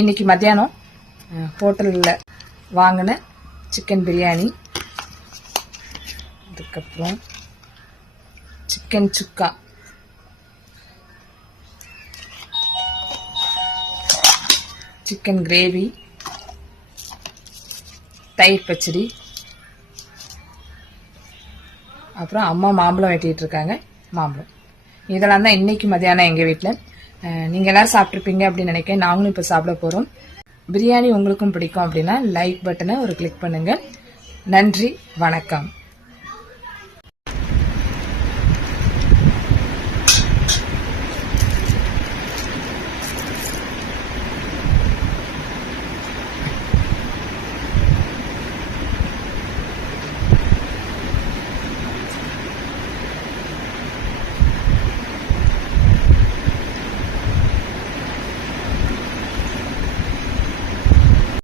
இன்னைக்கு மத்தியானம் ஹோட்டலில் வாங்கின சிக்கன் பிரியாணி, அதுக்கப்புறம் சிக்கன் சுக்கா, சிக்கன் கிரேவி, தயிர் பச்சடி, அப்புறம் அம்மா மாம்பழம் வெட்டிட்டு இருக்காங்க. மாம்பழம் இதெல்லாம் தான் இன்னைக்கு மத்தியானம் எங்கள் வீட்டில். நீங்கள் எல்லாரும் சாப்பிட்ருப்பீங்க அப்படின்னு நினைக்கிறேன். நாங்களும் இப்போ சாப்பிட போகிறோம். பிரியாணி உங்களுக்கும் பிடிக்கும் அப்படின்னா லைக் பட்டனை ஒரு கிளிக் பண்ணுங்கள். நன்றி, வணக்கம்.